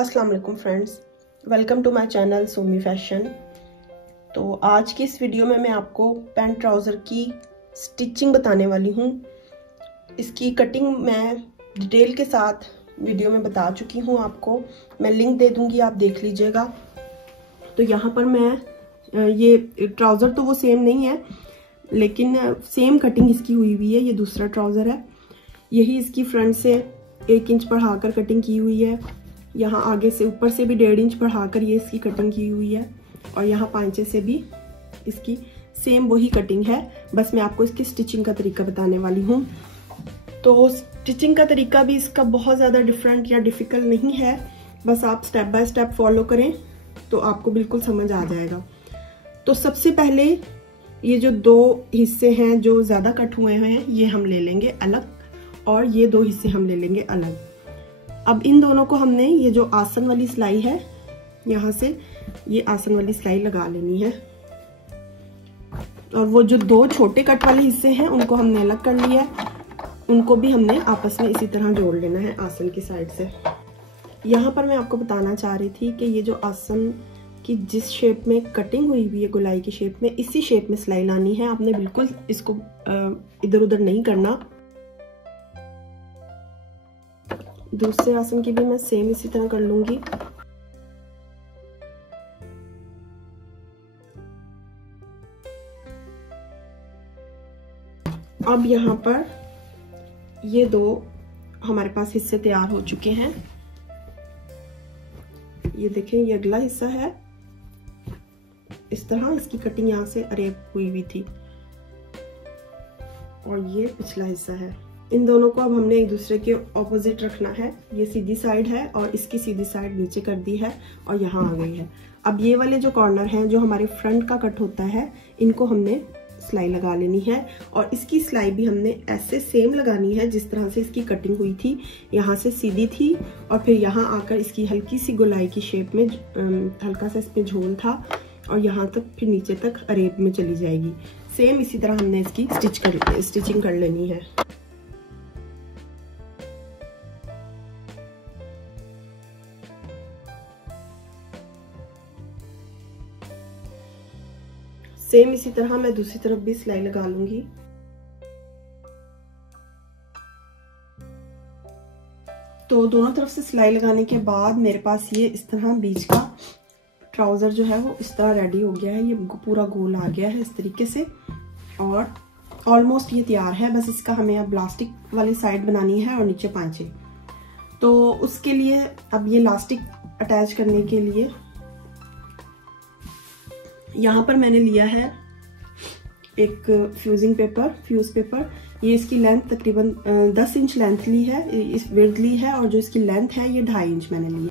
अस्सलाम वालेकुम friends, welcome to my channel Sumi Fashion. तो आज की इस वीडियो में मैं आपको पैंट ट्राउज़र की स्टिचिंग बताने वाली हूँ। इसकी कटिंग मैं डिटेल के साथ वीडियो में बता चुकी हूँ आपको। मैं लिंक दे दूँगी, आप देख लीजिएगा। तो यहाँ पर मैं ये ट्राउज़र तो वो सेम नहीं है, लेकिन सेम कटिंग इसकी हुई हुई है। ये दूसरा ट्राउज़र है, यही इसकी फ्रंट से 1 इंच बढ़ाकर कटिंग की हुई है। यहाँ आगे से ऊपर से भी 1.5 इंच बढ़ाकर ये इसकी कटिंग की हुई है, और यहाँ पांचे से भी इसकी सेम वही कटिंग है। बस मैं आपको इसकी स्टिचिंग का तरीका बताने वाली हूँ। तो स्टिचिंग का तरीका भी इसका बहुत ज़्यादा डिफरेंट या डिफ़िकल्ट नहीं है, बस आप स्टेप बाय स्टेप फॉलो करें तो आपको बिल्कुल समझ आ जाएगा। तो सबसे पहले ये जो 2 हिस्से हैं जो ज़्यादा कट हुए हैं, ये हम ले लेंगे अलग, और ये 2 हिस्से हम ले लेंगे अलग। अब इन दोनों को हमने ये जो आसन वाली सिलाई है, यहाँ से ये आसन वाली सिलाई लगा लेनी है, और वो जो 2 छोटे कट वाले हिस्से हैं उनको हमने अलग कर लिया है। उनको भी हमने आपस में इसी तरह जोड़ लेना है आसन की साइड से। यहाँ पर मैं आपको बताना चाह रही थी कि ये जो आसन की जिस शेप में कटिंग हुई हुई है, गोलाई की शेप में, इसी शेप में सिलाई लानी है। आपने बिल्कुल इसको इधर उधर नहीं करना। दूसरे आसन की भी मैं सेम इसी तरह कर लूंगी। अब यहाँ पर ये 2 हमारे पास हिस्से तैयार हो चुके हैं। ये देखें, ये अगला हिस्सा है। इस तरह इसकी कटिंग यहाँ से अरेब हुई हुई थी, और ये पिछला हिस्सा है। इन दोनों को अब हमने एक दूसरे के ऑपोजिट रखना है। ये सीधी साइड है और इसकी सीधी साइड नीचे कर दी है, और यहाँ आ गई है। अब ये वाले जो कॉर्नर हैं जो हमारे फ्रंट का कट होता है, इनको हमने सिलाई लगा लेनी है, और इसकी सिलाई भी हमने ऐसे सेम लगानी है जिस तरह से इसकी कटिंग हुई थी। यहाँ से सीधी थी, और फिर यहाँ आकर इसकी हल्की सी गोलाई की शेप में हल्का सा इसमें झोल था, और यहाँ तक फिर नीचे तक अरेब में चली जाएगी। सेम इसी तरह हमने इसकी स्टिचिंग कर लेनी है। सेम इसी तरह मैं दूसरी तरफ भी सिलाई लगा लूंगी। तो दोनों तरफ से सिलाई लगाने के बाद मेरे पास ये इस तरह बीच का ट्राउजर जो है वो इस तरह रेडी हो गया है। ये पूरा गोल आ गया है इस तरीके से, और ऑलमोस्ट ये तैयार है। बस इसका हमें अब लास्टिक वाली साइड बनानी है और नीचे पांचे। तो उसके लिए अब ये लास्टिक अटैच करने के लिए यहाँ पर मैंने लिया है एक फ्यूज पेपर। ये इसकी लेंथ तकरीबन 10 इंच लेंथ ली है, इस विड्थ ली है, और जो इसकी लेंथ है ये 2.5 इंच मैंने ली है।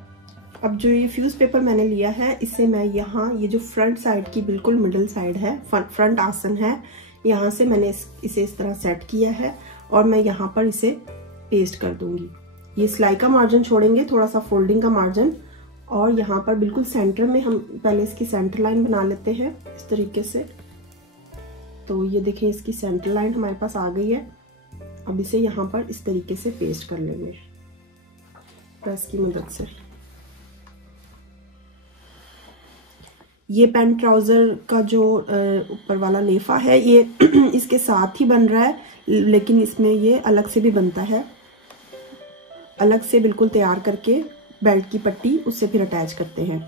अब जो ये फ्यूज पेपर मैंने लिया है, इससे मैं यहाँ ये जो फ्रंट साइड की बिल्कुल मिडल साइड है, फ्रंट आसन है, यहाँ से मैंने इसे इस तरह सेट किया है, और मैं यहाँ पर इसे पेस्ट कर दूंगी। ये सिलाई का मार्जिन छोड़ेंगे, थोड़ा सा फोल्डिंग का मार्जिन, और यहाँ पर बिल्कुल सेंटर में हम पहले इसकी सेंटर लाइन बना लेते हैं इस तरीके से। तो ये देखें, इसकी सेंटर लाइन हमारे पास आ गई है। अब इसे यहाँ पर इस तरीके से पेस्ट कर लेंगे प्रेस की मदद से। ये पैंट ट्राउजर का जो ऊपर वाला लेफा है, ये इसके साथ ही बन रहा है, लेकिन इसमें ये अलग से भी बनता है। अलग से बिल्कुल तैयार करके बेल्ट की पट्टी उससे फिर अटैच करते हैं।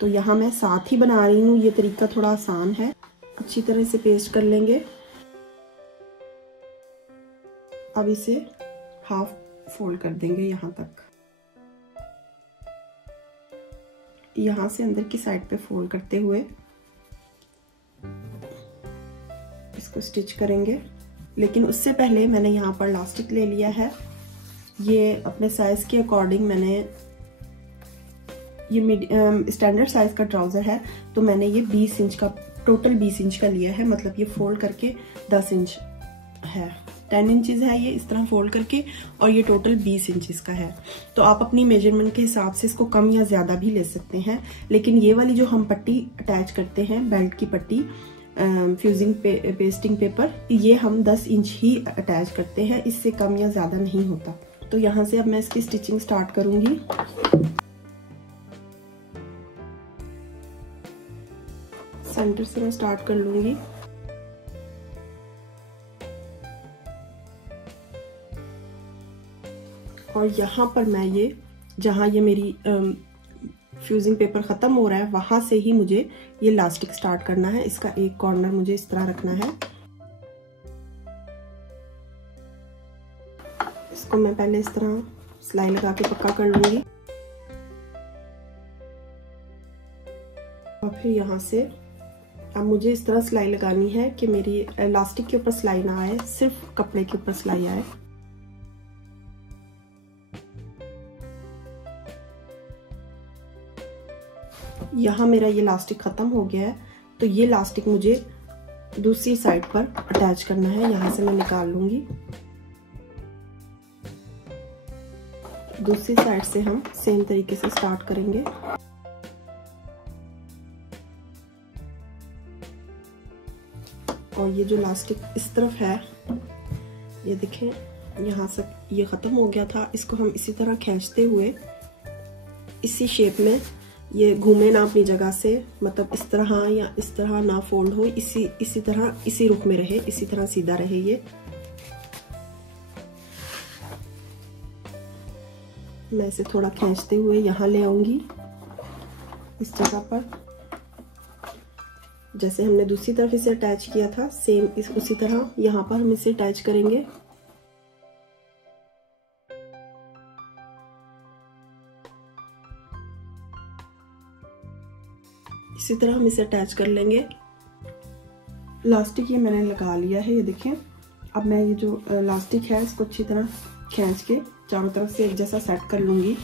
तो यहाँ मैं साथ ही बना रही हूँ। ये तरीका थोड़ा आसान है। अच्छी तरह से पेस्ट कर लेंगे। अब इसे हाफ फोल्ड कर देंगे यहाँ तक। यहाँ से अंदर की साइड पे फोल्ड करते हुए इसको स्टिच करेंगे। लेकिन उससे पहले मैंने यहाँ पर इलास्टिक ले लिया है। ये अपने साइज के अकॉर्डिंग मैंने, ये स्टैंडर्ड साइज का ट्राउजर है, तो मैंने ये 20 इंच का, टोटल 20 इंच का लिया है। मतलब ये फोल्ड करके 10 इंच है, 10 इंचेस है ये इस तरह फोल्ड करके, और ये टोटल 20 इंचेस का है। तो आप अपनी मेजरमेंट के हिसाब से इसको कम या ज्यादा भी ले सकते हैं। लेकिन ये वाली जो हम पट्टी अटैच करते हैं, बेल्ट की पट्टी, पेस्टिंग पेपर, ये हम 10 इंच ही अटैच करते हैं, इससे कम या ज्यादा नहीं होता। तो यहाँ से अब मैं इसकी स्टिचिंग स्टार्ट करूंगी। सेंटर से मैं स्टार्ट कर लूंगी। और यहाँ पर मैं ये जहाँ ये मेरी फ्यूजिंग पेपर ख़त्म हो रहा है वहाँ से ही मुझे ये इलास्टिक स्टार्ट करना है। इसका एक कॉर्नर मुझे इस तरह रखना है। इसको मैं पहले इस तरह सिलाई लगा के पक्का कर लूँगी और फिर यहाँ से अब मुझे इस तरह सिलाई लगानी है कि मेरी इलास्टिक के ऊपर सिलाई ना आए, सिर्फ कपड़े के ऊपर सिलाई आए। यहाँ मेरा ये इलास्टिक ख़त्म हो गया है, तो ये इलास्टिक मुझे दूसरी साइड पर अटैच करना है। यहाँ से मैं निकाल लूँगी। दूसरी साइड से हम सेम तरीके से स्टार्ट करेंगे। और ये जो इलास्टिक इस तरफ है, ये देखें यहाँ से ये ख़त्म हो गया था। इसको हम इसी तरह खींचते हुए इसी शेप में, ये घूमे ना अपनी जगह से, मतलब इस तरह या इस तरह ना फोल्ड हो, इसी तरह इसी रुख में रहे, इसी तरह सीधा रहे। ये मैं इसे थोड़ा खींचते हुए यहाँ ले आऊंगी इस जगह पर, जैसे हमने दूसरी तरफ इसे अटैच किया था सेम उसी तरह यहाँ पर हम इसे अटैच करेंगे। इसी तरह हम इसे अटैच कर लेंगे। इलास्टिक ये मैंने लगा लिया है, ये देखें। अब मैं ये जो इलास्टिक है इसको अच्छी तरह खींच के चारों तरफ से एक जैसा सेट कर लूँगी,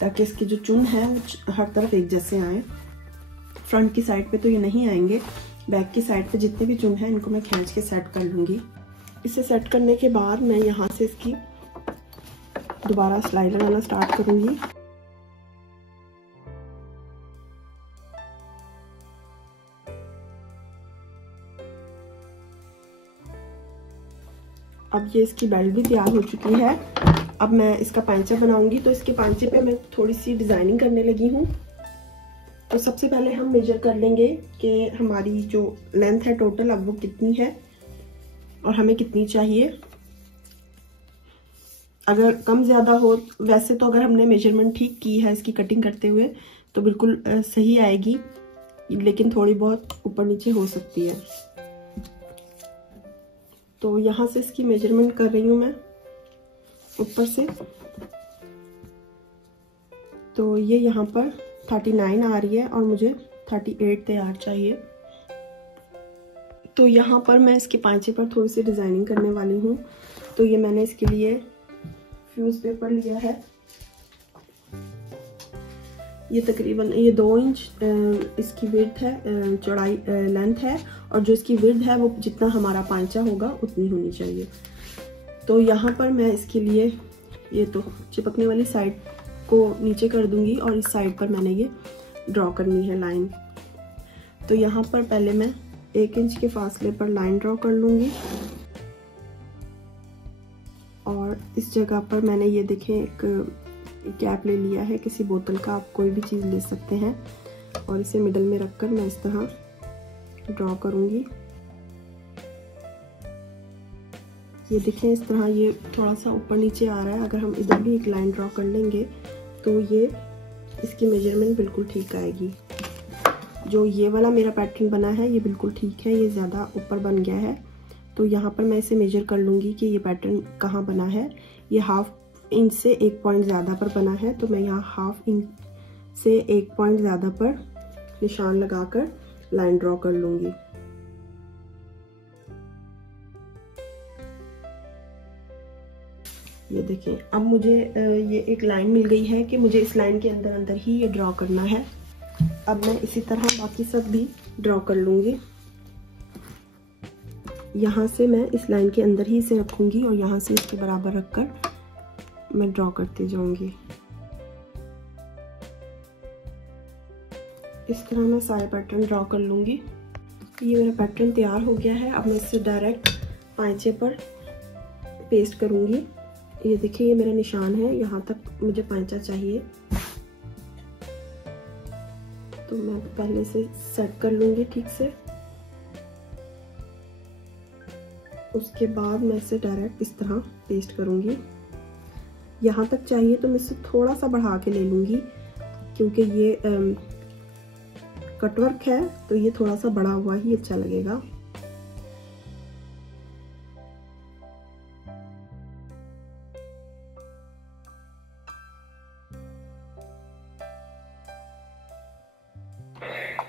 ताकि इसकी जो चुन है वो हर तरफ एक जैसे आए। फ्रंट की साइड पे तो ये नहीं आएंगे, बैक की साइड पे जितने भी चुन है इनको मैं खींच के सेट कर लूँगी। इसे सेट करने के बाद मैं यहाँ से इसकी दोबारा सिलाई लगाना स्टार्ट करूँगी। अब ये इसकी बेल्ट भी तैयार हो चुकी है। अब मैं इसका पांचा बनाऊंगी, तो इसके पांचे पे मैं थोड़ी सी डिजाइनिंग करने लगी हूँ। तो सबसे पहले हम मेजर कर लेंगे कि हमारी जो लेंथ है टोटल अब वो कितनी है और हमें कितनी चाहिए। अगर कम ज़्यादा हो, वैसे तो अगर हमने मेजरमेंट ठीक की है इसकी कटिंग करते हुए तो बिल्कुल सही आएगी, लेकिन थोड़ी बहुत ऊपर नीचे हो सकती है। तो यहाँ से इसकी मेजरमेंट कर रही हूँ मैं ऊपर से। तो ये यहाँ पर 39 आ रही है और मुझे 38 तैयार चाहिए। तो यहाँ पर मैं इसके पांचे पर थोड़ी सी डिजाइनिंग करने वाली हूँ। तो ये मैंने इसके लिए फ्यूज पेपर लिया है। ये तकरीबन ये 2 इंच इसकी विड्थ है, चौड़ाई लेंथ है, और जो इसकी विड्थ है वो जितना हमारा पांचा होगा उतनी होनी चाहिए। तो यहाँ पर मैं इसके लिए ये तो चिपकने वाली साइड को नीचे कर दूंगी और इस साइड पर मैंने ये ड्रॉ करनी है लाइन। तो यहाँ पर पहले मैं 1 इंच के फासले पर लाइन ड्रॉ कर लूंगी और इस जगह पर मैंने ये देखें एक कैप ले लिया है किसी बोतल का, आप कोई भी चीज़ ले सकते हैं, और इसे मिडल में रखकर मैं इस तरह ड्रॉ करूंगी। ये देखें इस तरह ये थोड़ा सा ऊपर नीचे आ रहा है। अगर हम इधर भी एक लाइन ड्रॉ कर लेंगे तो ये इसकी मेजरमेंट बिल्कुल ठीक आएगी। जो ये वाला मेरा पैटर्न बना है ये बिल्कुल ठीक है, ये ज़्यादा ऊपर बन गया है। तो यहाँ पर मैं इसे मेजर कर लूँगी कि ये पैटर्न कहाँ बना है। ये 1/2 इंच से 1 पॉइंट ज़्यादा पर बना है, तो मैं यहाँ 1/2 इंच से 1 पॉइंट ज़्यादा पर निशान लगाकर लाइन ड्रॉ कर लूँगी। ये देखें अब मुझे ये एक लाइन मिल गई है कि मुझे इस लाइन के अंदर अंदर ही ये ड्रॉ करना है। अब मैं इसी तरह बाकी सब भी ड्रॉ कर लूँगी। यहाँ से मैं इस लाइन के अंदर ही इसे रखूँगी और यहाँ से इसके बराबर रखकर मैं ड्रॉ करती जाऊँगी। इस तरह मैं सारे पैटर्न ड्रॉ कर लूँगी। ये मेरा पैटर्न तैयार हो गया है। अब मैं इसे डायरेक्ट पांचे पर पेस्ट करूँगी ये देखिए, ये मेरा निशान है, यहाँ तक मुझे पांचा चाहिए। तो मैं पहले से सेट कर लूंगी ठीक से। उसके बाद मैं इसे डायरेक्ट इस तरह पेस्ट करूंगी। यहाँ तक चाहिए तो मैं इसे थोड़ा सा बढ़ा के ले लूंगी, क्योंकि ये कटवर्क है तो ये थोड़ा सा बड़ा हुआ ही अच्छा लगेगा।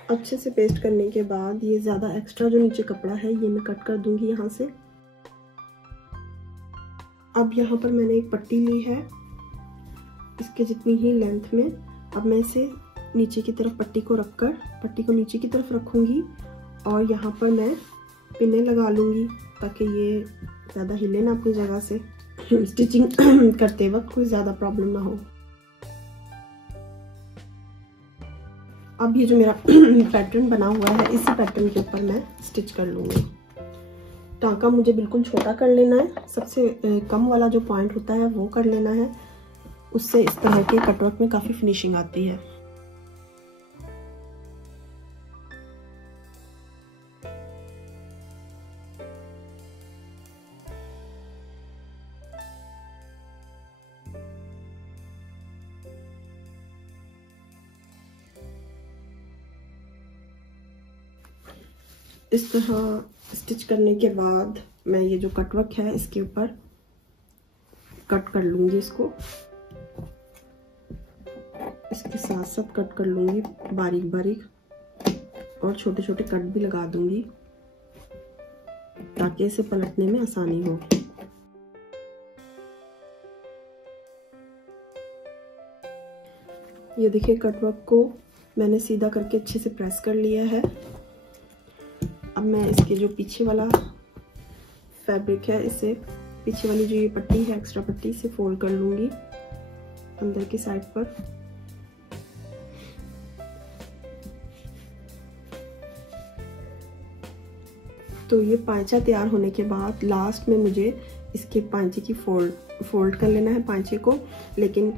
अच्छे से पेस्ट करने के बाद ये ज़्यादा एक्स्ट्रा जो नीचे कपड़ा है ये मैं कट कर दूंगी यहाँ से। अब यहाँ पर मैंने एक पट्टी ली है इसके जितनी ही लेंथ में। अब मैं इसे नीचे की तरफ पट्टी को रखकर पट्टी को नीचे की तरफ रखूँगी और यहाँ पर मैं पिने लगा लूँगी ताकि ये ज़्यादा हिले ना अपनी जगह से। स्टिचिंग करते वक्त कोई ज़्यादा प्रॉब्लम ना हो। अब ये जो मेरा पैटर्न बना हुआ है इसी पैटर्न के ऊपर मैं स्टिच कर लूँगी। टाँका मुझे बिल्कुल छोटा कर लेना है, सबसे कम वाला जो पॉइंट होता है वो कर लेना है, उससे इस तरह के कटवर्क में काफ़ी फिनिशिंग आती है। इस तरह स्टिच करने के बाद मैं ये जो कटवर्क है इसके ऊपर कट कर लूँगी, इसके साथ साथ कट कर लूँगी बारीक बारीक और छोटे छोटे कट भी लगा दूँगी ताकि इसे पलटने में आसानी हो। ये देखिए, कटवर्क को मैंने सीधा करके अच्छे से प्रेस कर लिया है। अब मैं इसके जो पीछे वाला फैब्रिक है इसे पीछे वाली जो ये पट्टी है एक्स्ट्रा पट्टी से फोल्ड कर लूँगी अंदर की साइड पर। तो ये पांचा तैयार होने के बाद लास्ट में मुझे इसके पांचे की फोल्ड कर लेना है पांचे को, लेकिन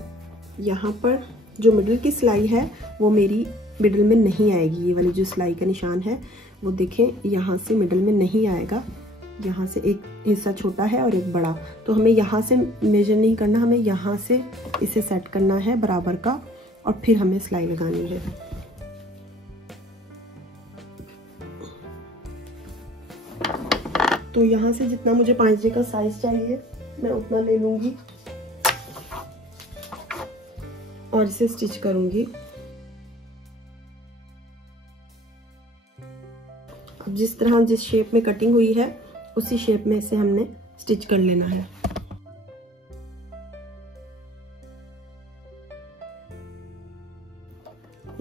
यहाँ पर जो मिडिल की सिलाई है वो मेरी मिडिल में नहीं आएगी। ये वाली जो सिलाई का निशान है वो देखें यहाँ से मिडिल में नहीं आएगा, यहाँ से एक हिस्सा छोटा है और एक बड़ा। तो हमें यहाँ से मेजर नहीं करना, हमें यहाँ से इसे सेट करना है बराबर का और फिर हमें सिलाई लगानी है। तो यहाँ से जितना मुझे पांचे का साइज चाहिए मैं उतना ले लूँगी और इसे स्टिच करूँगी। अब जिस तरह जिस शेप में कटिंग हुई है उसी शेप में इसे हमने स्टिच कर लेना है।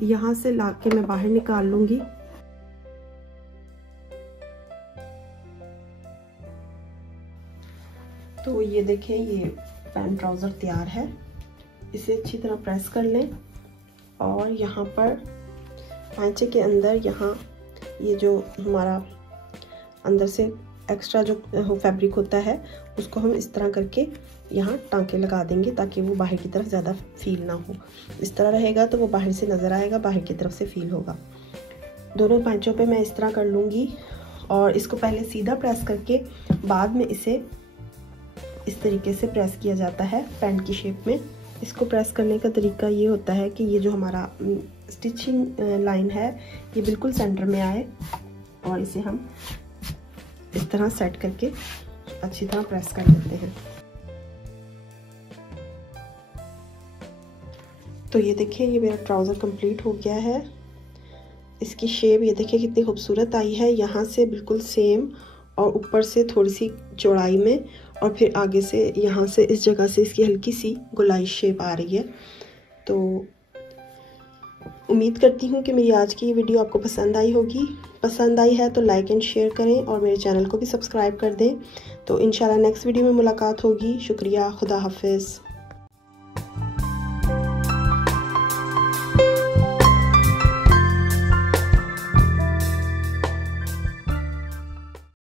यहाँ से लाके मैं बाहर निकाल लूंगी। तो ये देखें, ये पैंट ट्राउजर तैयार है। इसे अच्छी तरह प्रेस कर लें और यहाँ पर पांचे के अंदर यहाँ ये जो हमारा अंदर से एक्स्ट्रा जो फैब्रिक होता है उसको हम इस तरह करके यहाँ टांके लगा देंगे ताकि वो बाहर की तरफ ज़्यादा फील ना हो। इस तरह रहेगा तो वो बाहर से नज़र आएगा, बाहर की तरफ से फील होगा। दोनों पांचों पे मैं इस तरह कर लूँगी और इसको पहले सीधा प्रेस करके बाद में इसे इस तरीके से प्रेस किया जाता है पैंट की शेप में। इसको प्रेस करने का तरीका ये होता है कि ये जो हमारा स्टिचिंग लाइन है ये बिल्कुल सेंटर में आए और इसे हम इस तरह सेट करके अच्छी तरह प्रेस कर लेते हैं। तो ये देखिए, ये मेरा ट्राउज़र कंप्लीट हो गया है। इसकी शेप ये देखिए कितनी खूबसूरत आई है, यहाँ से बिल्कुल सेम और ऊपर से थोड़ी सी चौड़ाई में और फिर आगे से यहाँ से इस जगह से इसकी हल्की सी गोलाई शेप आ रही है। तो उम्मीद करती हूँ कि मेरी आज की ये वीडियो आपको पसंद आई होगी। पसंद आई है तो लाइक एंड शेयर करें और मेरे चैनल को भी सब्सक्राइब कर दें। तो इंशाल्लाह नेक्स्ट वीडियो में मुलाकात होगी। शुक्रिया, खुदा हाफिज़।